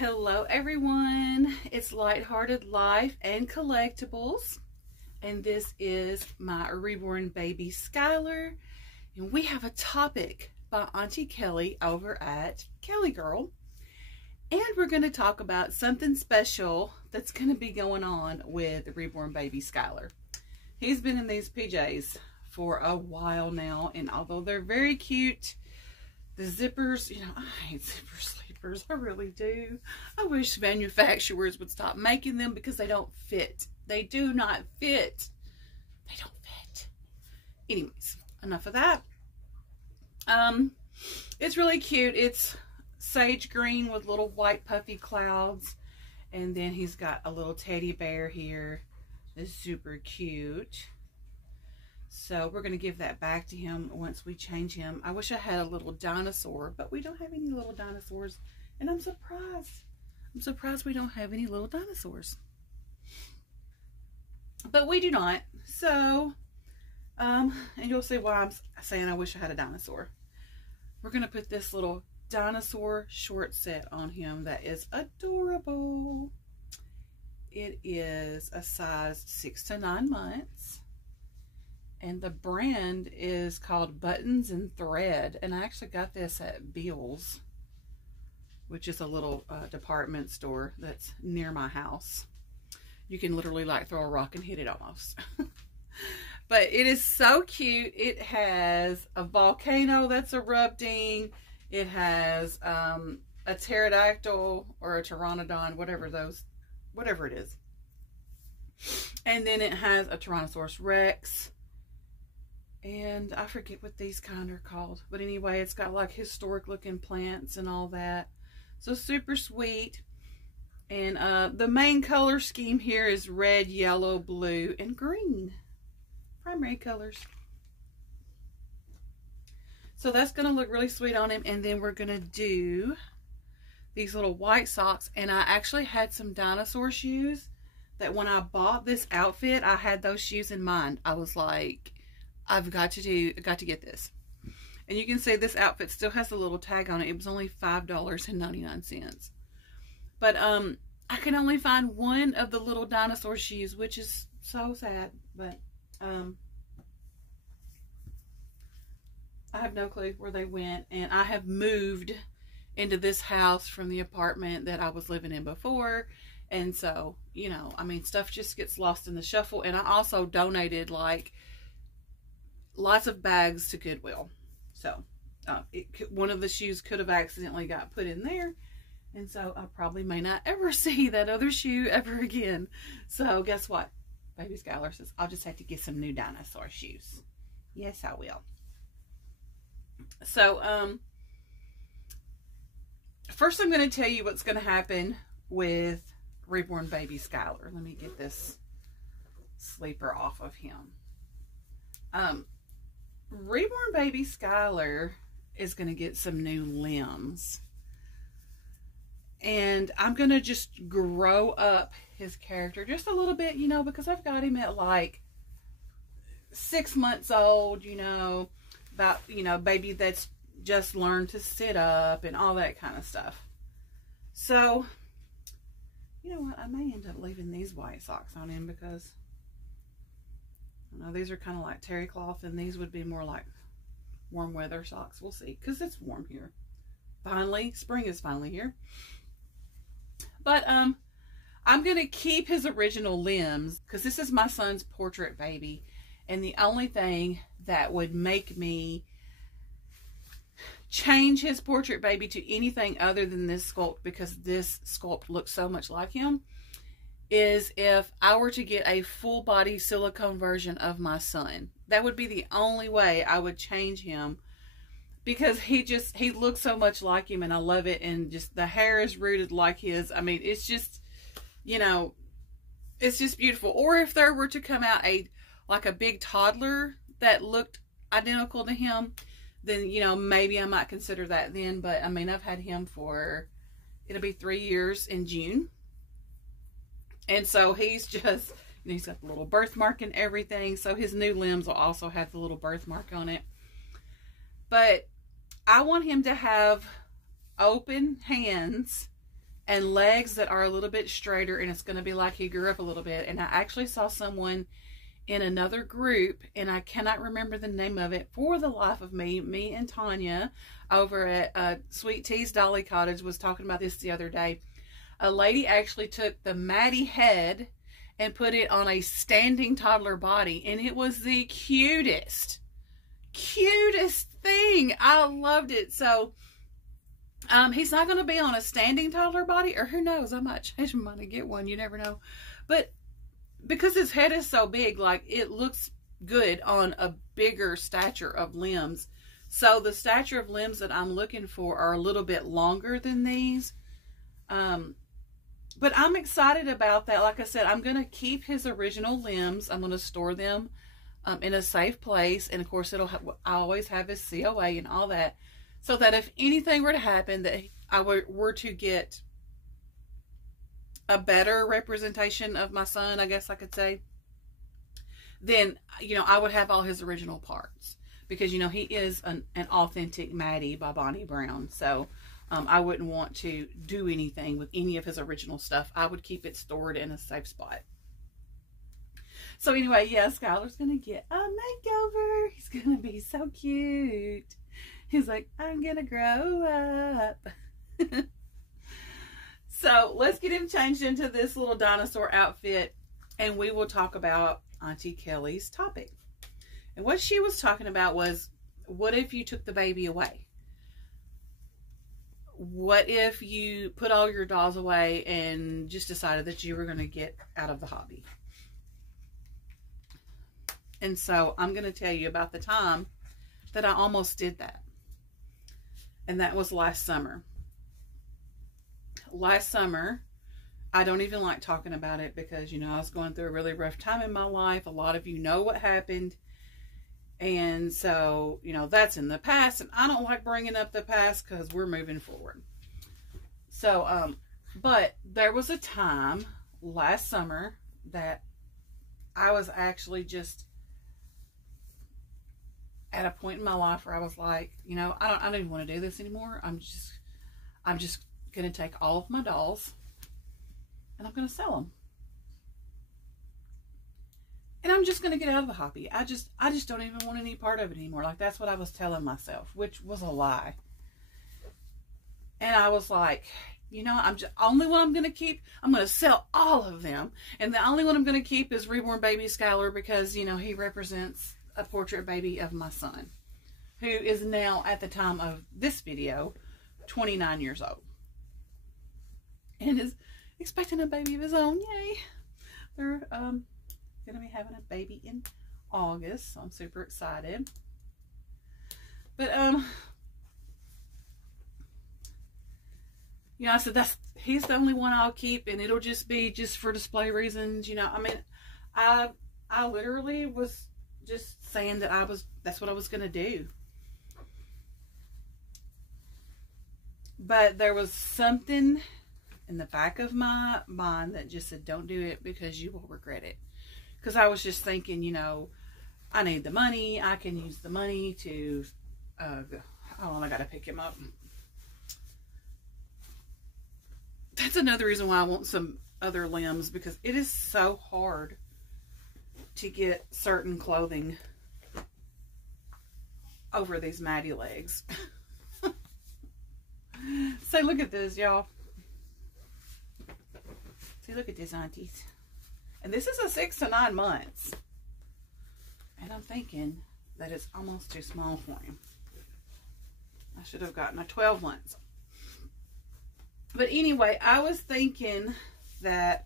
Hello everyone, it's Lighthearted Life and Collectibles, and this is my reborn baby Skyler, and we have a topic by Auntie Kelly over at Kelly Girl, and we're going to talk about something special that's going to be going on with the reborn baby Skyler. He's been in these PJs for a while now, and although they're very cute, the zippers, you know, I hate zipper sleepers. I really do. I wish manufacturers would stop making them because they don't fit. They do not fit. They don't fit. Anyways, enough of that. It's really cute. It's sage green with little white puffy clouds. And then he's got a little teddy bear here. It's super cute. So we're going to give that back to him once we change him. I wish I had a little dinosaur, but we don't have any little dinosaurs. And I'm surprised. I'm surprised we don't have any little dinosaurs. But we do not. So, and you'll see why I'm saying I wish I had a dinosaur. We're going to put this little dinosaur short set on him that is adorable. It is a size 6 to 9 months. And the brand is called Buttons and Thread. And I actually got this at Beal's, which is a little department store that's near my house. You can literally like throw a rock and hit it almost. But it is so cute. It has a volcano that's erupting. It has a pterodactyl or a pteranodon, whatever it is. And then it has a Tyrannosaurus Rex. And I forget what these kind are called. But anyway, it's got like historic looking plants and all that. So super sweet. And the main color scheme here is red, yellow, blue, and green. Primary colors. So that's going to look really sweet on him. And then we're going to do these little white socks. And I actually had some dinosaur shoes that when I bought this outfit, I had those shoes in mind. I was like, I've got to get this. And you can see this outfit still has a little tag on it. It was only $5.99. But I can only find one of the little dinosaur shoes, which is so sad. But I have no clue where they went. And I have moved into this house from the apartment that I was living in before. And so, you know, I mean, stuff just gets lost in the shuffle. And I also donated like lots of bags to Goodwill. So one of the shoes could have accidentally got put in there. And so I probably may not ever see that other shoe ever again. So guess what? Baby Skyler says, I'll just have to get some new dinosaur shoes. Yes, I will. So, first I'm going to tell you what's going to happen with reborn baby Skyler. Let me get this sleeper off of him. Reborn baby Skyler is going to get some new limbs. And I'm going to just grow up his character just a little bit, you know, because I've got him at like 6 months old, you know, about, you know, baby that's just learned to sit up and all that kind of stuff. So, you know what, I may end up leaving these white socks on him because these are kind of like terry cloth, and these would be more like warm weather socks. We'll see, because it's warm here. Finally, spring is finally here. But I'm going to keep his original limbs, because this is my son's portrait baby. And the only thing that would make me change his portrait baby to anything other than this sculpt, because this sculpt looks so much like him, is if I were to get a full body silicone version of my son. That would be the only way I would change him, because he looks so much like him, and I love it. And just the hair is rooted like his. I mean, it's just, you know, it's just beautiful. Or if there were to come out like a big toddler that looked identical to him, then, you know, maybe I might consider that then. But I mean, I've had him for, it'll be 3 years in June. And so he's just, you know, he's got the little birthmark and everything. So his new limbs will also have the little birthmark on it. But I want him to have open hands and legs that are a little bit straighter, and it's going to be like he grew up a little bit. And I actually saw someone in another group, and I cannot remember the name of it for the life of me. Me and Tanya over at Sweet Tea's Dolly Cottage was talking about this the other day. A lady actually took the Maddie head and put it on a standing toddler body, and it was the cutest thing. I loved it. So he's not going to be on a standing toddler body, or who knows, I might change my mind and get one. You never know. But because his head is so big, like, it looks good on a bigger stature of limbs. So the stature of limbs that I'm looking for are a little bit longer than these. But I'm excited about that. Like I said, I'm going to keep his original limbs. I'm going to store them in a safe place. And of course, I always have his COA and all that. So that if anything were to happen, that I were to get a better representation of my son, I guess I could say, then, you know, I would have all his original parts. Because, you know, he is an authentic Maddie by Bonnie Brown. So I wouldn't want to do anything with any of his original stuff. I would keep it stored in a safe spot. So anyway, yeah, Skyler's going to get a makeover. He's going to be so cute. He's like, I'm going to grow up. So let's get him changed into this little dinosaur outfit, and we will talk about Auntie Kelly's topic. And what she was talking about was, what if you took the baby away? What if you put all your dolls away and just decided that you were going to get out of the hobby? And so I'm going to tell you about the time that I almost did that. And that was last summer. Last summer, I don't even like talking about it because, you know, I was going through a really rough time in my life. A lot of you know what happened. And so, you know, that's in the past. And I don't like bringing up the past because we're moving forward. So, but there was a time last summer that I was actually just at a point in my life where I was like, you know, I don't even want to do this anymore. I'm just going to take all of my dolls and I'm going to sell them. And I'm just going to get out of the hobby. I just don't even want any part of it anymore. Like, that's what I was telling myself, which was a lie. And I was like, you know, only one I'm going to keep, I'm going to sell all of them. And the only one I'm going to keep is Reborn baby Skyler because, you know, he represents a portrait baby of my son, who is now, at the time of this video, 29 years old. And is expecting a baby of his own. Yay. They're going to be having a baby in August, so I'm super excited. But you know, I said he's the only one I'll keep, and it'll just be just for display reasons. You know, I mean, I literally was just saying that that's what I was going to do. But there was something in the back of my mind that just said, don't do it because you will regret it. Because I was just thinking, you know, I need the money. I can use the money to, hold on, I got to pick him up. That's another reason why I want some other limbs, because it is so hard to get certain clothing over these Maddie legs. So look at this, y'all. See, look at this, aunties. And this is a 6 to 9 months. And I'm thinking that it's almost too small for him. I should have gotten a 12 months. But anyway, I was thinking that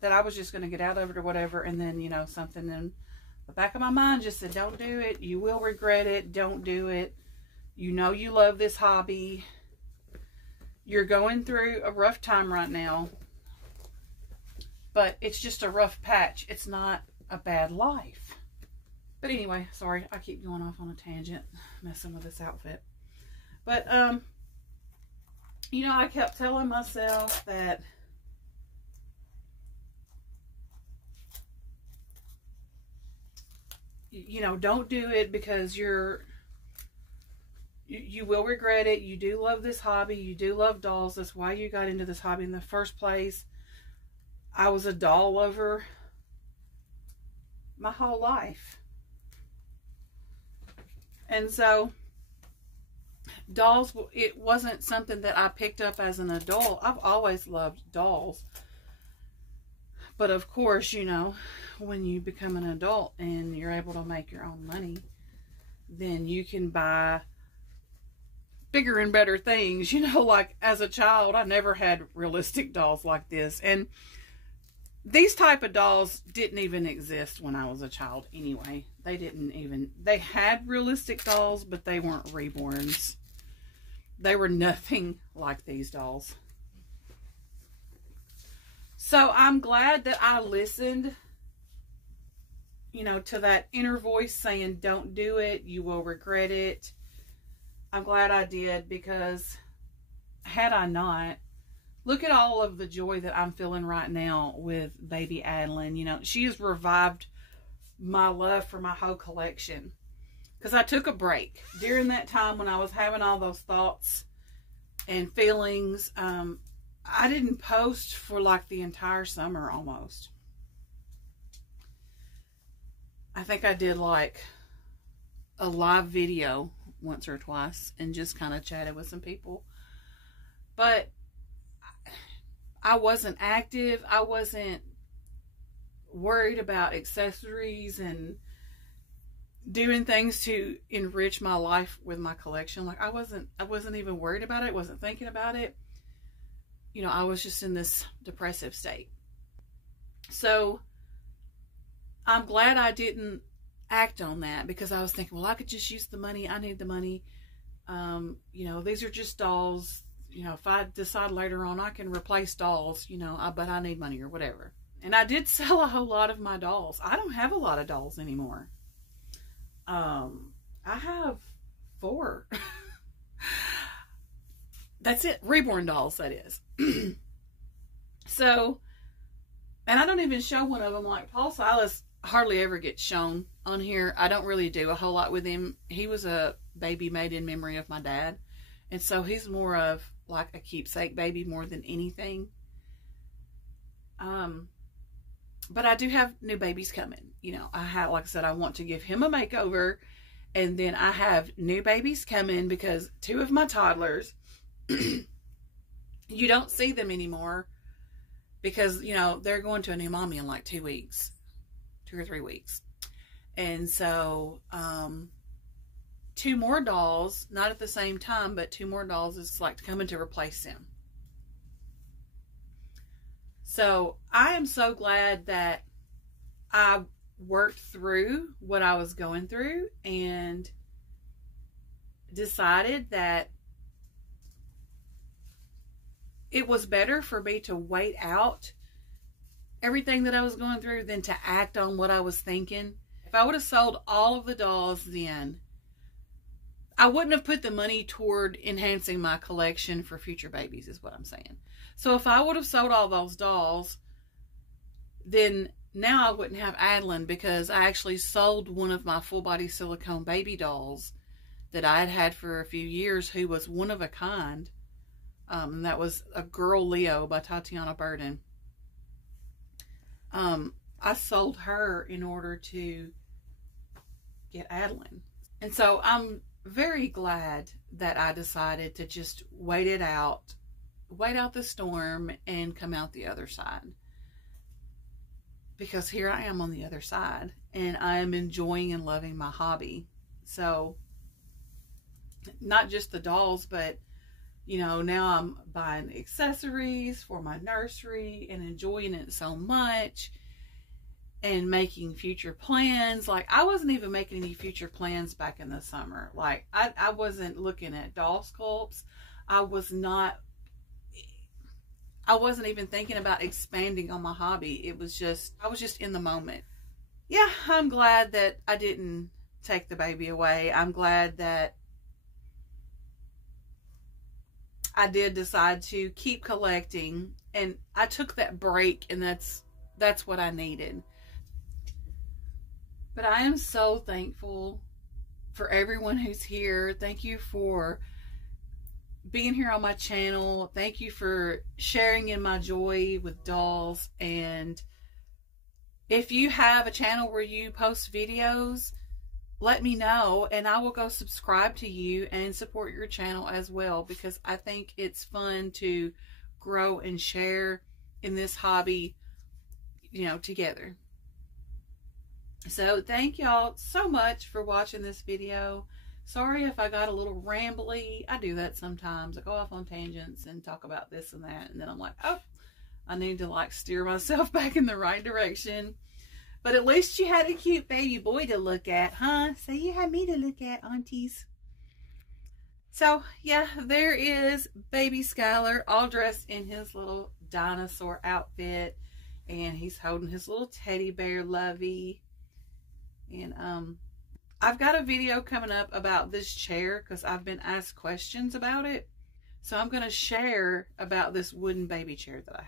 that I was just going to get out of it or whatever, and then, you know, something in the back of my mind just said, don't do it. You will regret it. Don't do it. You know you love this hobby. You're going through a rough time right now, but it's just a rough patch. It's not a bad life. But anyway, sorry, I keep going off on a tangent, messing with this outfit. But, you know, I kept telling myself that you know, don't do it because you're You will regret it. You do love this hobby. You do love dolls. That's why you got into this hobby in the first place. I was a doll lover my whole life. And so, dolls, it wasn't something that I picked up as an adult. I've always loved dolls. But of course, you know, when you become an adult and you're able to make your own money, then you can buy bigger and better things. You know, like as a child, I never had realistic dolls like this. And these type of dolls didn't even exist when I was a child anyway. They had realistic dolls, but they weren't Reborns. They were nothing like these dolls. So I'm glad that I listened, you know, to that inner voice saying, don't do it, you will regret it. I'm glad I did, because had I not, look at all of the joy that I'm feeling right now with baby Adeline. You know, she has revived my love for my whole collection. Because I took a break during that time when I was having all those thoughts and feelings. I didn't post for like the entire summer almost. I think I did like a live video once or twice and just kind of chatted with some people. But I wasn't active. I wasn't worried about accessories and doing things to enrich my life with my collection. Like I wasn't even worried about it. Wasn't thinking about it. You know, I was just in this depressive state. So I'm glad I didn't act on that, because I was thinking, well, I could just use the money. I need the money. You know, these are just dolls. You know, if I decide later on I can replace dolls, you know, but I need money or whatever. And I did sell a whole lot of my dolls. I don't have a lot of dolls anymore. I have 4. That's it. Reborn dolls, that is. So, and I don't even show one of them. Like Paul Silas hardly ever gets shown on here. I don't really do a whole lot with him. He was a baby made in memory of my dad. And so he's more of like a keepsake baby more than anything. But I do have new babies coming. You know, like I said, I want to give him a makeover. And then I have new babies coming because 2 of my toddlers, you don't see them anymore because, you know, they're going to a new mommy in like 2 weeks, 2 or 3 weeks. And so, 2 more dolls, not at the same time, but 2 more dolls is like coming to replace them. So I am so glad that I worked through what I was going through and decided that it was better for me to wait out everything that I was going through than to act on what I was thinking. If I would have sold all of the dolls then, I wouldn't have put the money toward enhancing my collection for future babies, is what I'm saying. So if I would have sold all those dolls, then now I wouldn't have Adeline, because I actually sold one of my full body silicone baby dolls that I had had for a few years, who was one of a kind. And that was a Girl Leo by Tatiana Burden. I sold her in order to get Adeline. And so I'm very glad that I decided to just wait out the storm and come out the other side. Because here I am on the other side and I am enjoying and loving my hobby. So not just the dolls, but you know, now I'm buying accessories for my nursery and enjoying it so much and making future plans. Like I wasn't even making any future plans back in the summer. Like I wasn't looking at doll sculpts. I wasn't even thinking about expanding on my hobby. I was just in the moment. Yeah, I'm glad that I didn't take the baby away. I'm glad that I did decide to keep collecting, and I took that break, and that's what I needed. But I am so thankful for everyone who's here. Thank you for being here on my channel. Thank you for sharing in my joy with dolls. And if you have a channel where you post videos, let me know and I will go subscribe to you and support your channel as well, because I think it's fun to grow and share in this hobby, you know, together. So thank y'all so much for watching this video. Sorry if I got a little rambly. I do that sometimes. I go off on tangents and talk about this and that, and then I'm like, oh, I need to like steer myself back in the right direction. But at least you had a cute baby boy to look at, huh? So you had me to look at, aunties. So yeah, there is baby Skyler all dressed in his little dinosaur outfit, and he's holding his little teddy bear Lovey. And I've got a video coming up about this chair because I've been asked questions about it. So I'm going to share about this wooden baby chair that I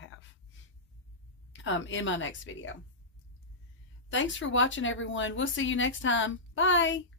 have in my next video. Thanks for watching, everyone. We'll see you next time. Bye.